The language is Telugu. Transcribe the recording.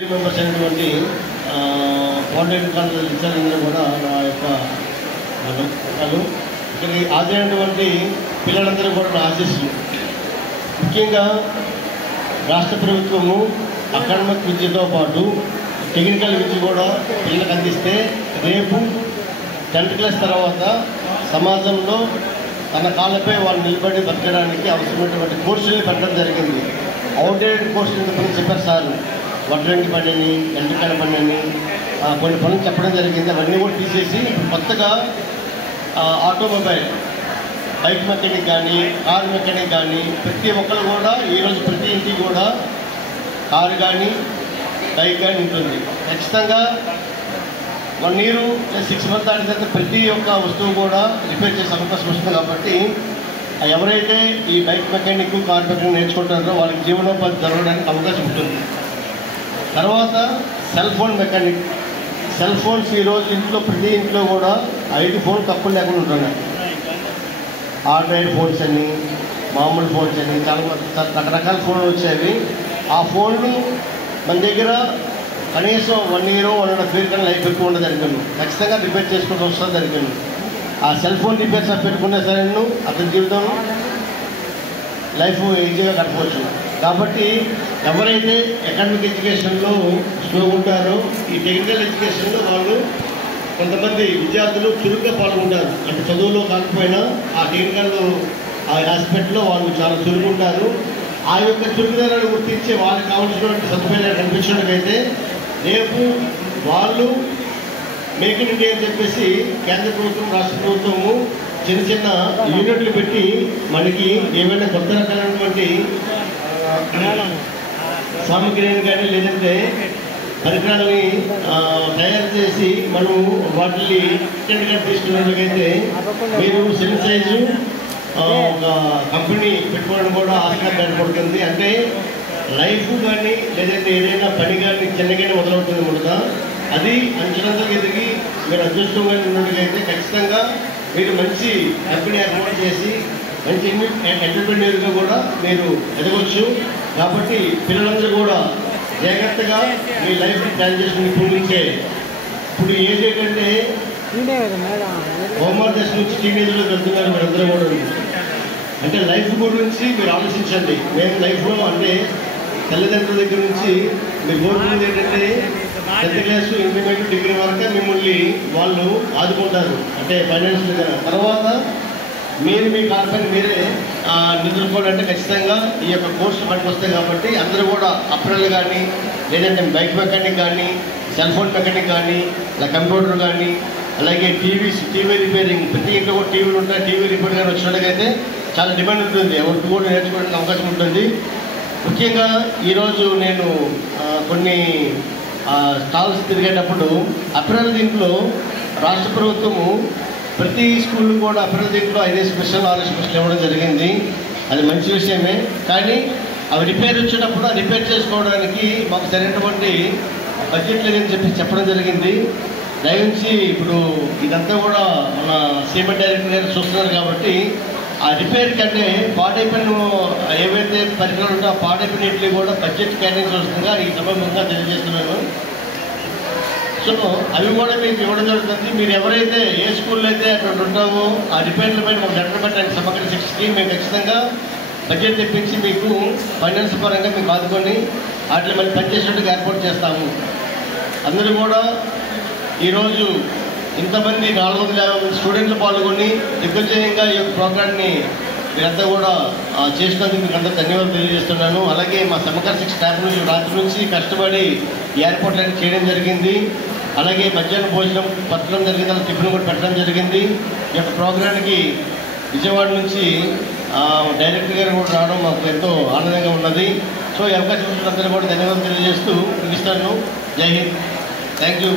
మెంబర్స్ అయినటువంటి పాలిటెక్నిక్ కాలేజ్ లెక్చరర్లందరూ కూడా నా యొక్క వాళ్ళు ఇక్కడికి హాజరైనటువంటి పిల్లలందరూ కూడా నా ఆశీస్సులు. ముఖ్యంగా రాష్ట్ర ప్రభుత్వము అకాడమిక్ విద్యతో పాటు టెక్నికల్ విద్య కూడా పిల్లలకు అందిస్తే రేపు 10th క్లాస్ తర్వాత సమాజంలో తన కాళ్ళపై వాళ్ళు నిలబడి బతకడానికి అవసరమైనటువంటి కోర్సులు పెట్టడం జరిగింది. అవుట్డేటెడ్ కోర్సులు ఇంతకుముందు చెప్పారు సార్, వడ్రంగి పని అని, ఎంటకాల పని అని కొన్ని పనులు చెప్పడం జరిగింది. అవన్నీ కూడా తీసేసి కొత్తగా ఆటోమొబైల్, బైక్ మెకానిక్ కానీ, కార్ మెకానిక్ కానీ ప్రతి ఒక్కరు కూడా ఈరోజు ప్రతి ఇంటికి కూడా కారు కానీ బైక్ కానీ ఉంటుంది. ఖచ్చితంగా 1 year 6 months ఆడిన తర్వాత ప్రతి ఒక్క వస్తువు కూడా రిపేర్ చేసే అవకాశం వస్తుంది. కాబట్టి ఎవరైతే ఈ బైక్ మెకానిక్, కార్ మెకానిక్ నేర్చుకుంటారో వాళ్ళకి జీవనోపాధి జరగడానికి అవకాశం ఉంటుంది. తర్వాత cell phone mechanic. Cell phones ఈరోజు ఇంట్లో ప్రతి ఇంట్లో కూడా 5 ఫోన్లు తక్కువ లేకుండా ఉంటున్నాయి. ఆండ్రాయిడ్ ఫోన్స్ అని, మామూలు ఫోన్స్ అని, చాలా రకరకాల ఫోన్లు వచ్చేవి. ఆ ఫోన్లు మన దగ్గర కనీసం 1 year 1.5 year కన్నా లైఫ్ ఎక్కువ ఉండదు అనుకోండి. ఖచ్చితంగా రిపేర్ చేసుకుంటూ వస్తుంది అనుకోండి. ఆ సెల్ ఫోన్ రిపేర్ షాప్ పెట్టుకునే సరే అతని జీవితం లైఫ్ ఈజీగా గడపవచ్చు. కాబట్టి ఎవరైతే అకాడమిక్ ఎడ్యుకేషన్లో స్లో ఉంటారో ఈ టెక్నికల్ ఎడ్యుకేషన్లో వాళ్ళు కొంతమంది విద్యార్థులు చురుగ్గా పాల్గొంటారు. అంటే చదువులో కాకపోయినా ఆ టెక్నికల్ ఆస్పెక్ట్లో వాళ్ళు చాలా చురుకుంటారు. ఆ యొక్క చురుకుదలను గుర్తించి వాళ్ళకి కావాల్సినటువంటి సదుపాయాలు కల్పించినట్లయితే రేపు వాళ్ళు మేక్ ఇన్ ఇండియా అని చెప్పేసి కేంద్ర ప్రభుత్వం, రాష్ట్ర ప్రభుత్వము చిన్న చిన్న యూనిట్లు పెట్టి మనకి ఏమైనా కొత్త రకాలైనటువంటి సామగ్రిని కానీ లేదంటే పరికరాలని తయారు చేసి మనం వాటిని అటెండ్గా తీసుకున్నట్లయితే మీరు చిన్న సైజు ఒక కంపెనీ పెట్టుకోవడం కూడా ఆస్కారం ఏర్పడుతుంది. అంటే లైఫ్ కానీ లేదంటే ఏదైనా పని కానీ చిన్నగానే మొదలవుతుంది కనుక అది అంచనంతకు ఎదిగి మీరు అదృష్టంగా ఉన్నట్టుగైతే ఖచ్చితంగా మీరు మంచి కంపెనీ ఏర్పాటు చేసి మంచి ఎంటర్ప్రెన్యూర్గా కూడా మీరు ఎదగవచ్చు. కాబట్టి పిల్లలందరూ కూడా జాగ్రత్తగా మీ లైఫ్ ప్లాన్ చేసుకుని పూర్తించే ఇప్పుడు ఏజ్ ఏంటంటే హోంవర్క్ దశ నుంచి టీనేజ్లో వెళ్తున్నారు మీరందరూ కూడా. అంటే లైఫ్ గురించి మీరు ఆలోచించండి. మేము లైఫ్లో అంటే తల్లిదండ్రుల దగ్గర నుంచి మీరు కోరుకునేది ఏంటంటే 10th class, ఇంటర్మీడియట్, డిగ్రీ వరకే మిమ్మల్ని వాళ్ళు ఆదుకుంటారు. అంటే ఫైనాన్షియల్గా. తర్వాత మీరు మీ కాల్పని మీరే నిద్రపోవాలంటే ఖచ్చితంగా ఈ యొక్క కోర్సు పనికి వస్తాయి. కాబట్టి అందరూ కూడా అప్రెల్ కానీ లేదంటే బైక్ మెకానిక్ కానీ, సెల్ ఫోన్ మెకానిక్ కానీ, ఇలా కంప్యూటర్ కానీ, అలాగే టీవీ రిపేరింగ్, ప్రతి ఇంట్లో కూడా టీవీలు ఉంటాయి. టీవీ రిపేర్ కానీ వచ్చినట్టుగైతే చాలా డిమాండ్ ఉంటుంది. ఎవరికి కూడా నేర్చుకోవడానికి అవకాశం ఉంటుంది. ముఖ్యంగా ఈరోజు నేను కొన్ని స్టాల్స్ తిరిగేటప్పుడు అప్రెల్ దీంట్లో రాష్ట్ర ప్రభుత్వము ప్రతి స్కూల్ కూడా అప్రెల్ దీంట్లో 5 స్పెషల్ 6 స్పెషల్ ఇవ్వడం జరిగింది. అది మంచి విషయమే. కానీ అవి రిపేర్ వచ్చేటప్పుడు రిపేర్ చేసుకోవడానికి మాకు సరైనటువంటి బడ్జెట్ లేదని చెప్పడం జరిగింది. దయచేసి ఇప్పుడు ఇదంతా కూడా మన సీఎం డైరెక్టర్ గారు చూస్తున్నారు. కాబట్టి ఆ రిపేర్ కంటే పాడైపోయిన ఏవైతే పరికరాలు ఉంటాయో ఆ పాడైపోయినట్లు కూడా బడ్జెట్ కేటాయించవలసిందిగా ఈ సందర్భంగా తెలియజేస్తున్నాను. సో అవి కూడా మీకు ఇవ్వడం జరుగుతుంది. మీరు ఎవరైతే ఏ స్కూల్లో అయితే అక్కడ ఉంటామో ఆ రిపేర్ల పైన మాకు లెటర్ పెట్టడానికి సమగ్ర శిక్షకి మేము ఖచ్చితంగా బడ్జెట్ తెప్పించి మీకు ఫైనాన్స్ పరంగా మీకు ఆదుకొని వాటిని మళ్ళీ పనిచేసేట్టుగా ఏర్పాటు చేస్తాము. అందరూ కూడా ఈరోజు ఇంతమంది 450 స్టూడెంట్లు పాల్గొని దిగ్విజయంగా ఈ యొక్క ప్రోగ్రామ్ని మీరంతా కూడా చేసినందుకు మీకు అందరూ ధన్యవాదాలు తెలియజేస్తున్నాను. అలాగే మా సమగ్ర శిక్ష స్టాఫ్ నుంచి రాత్రి నుంచి కష్టపడి ఏర్పాట్లన్నీ చేయడం జరిగింది. అలాగే మధ్యాహ్నం భోజనం పెట్టడం జరిగింది, అలా టిఫిన్ కూడా పెట్టడం జరిగింది. ఈ యొక్క ప్రోగ్రామ్కి విజయవాడ నుంచి డైరెక్టర్ గారు కూడా రావడం మాకు ఎంతో ఆనందంగా ఉన్నది. సో ఈ అవకాశం అందరూ కూడా ధన్యవాదాలు తెలియజేస్తూ ముగిస్తాను. జై హింద్. Thank you.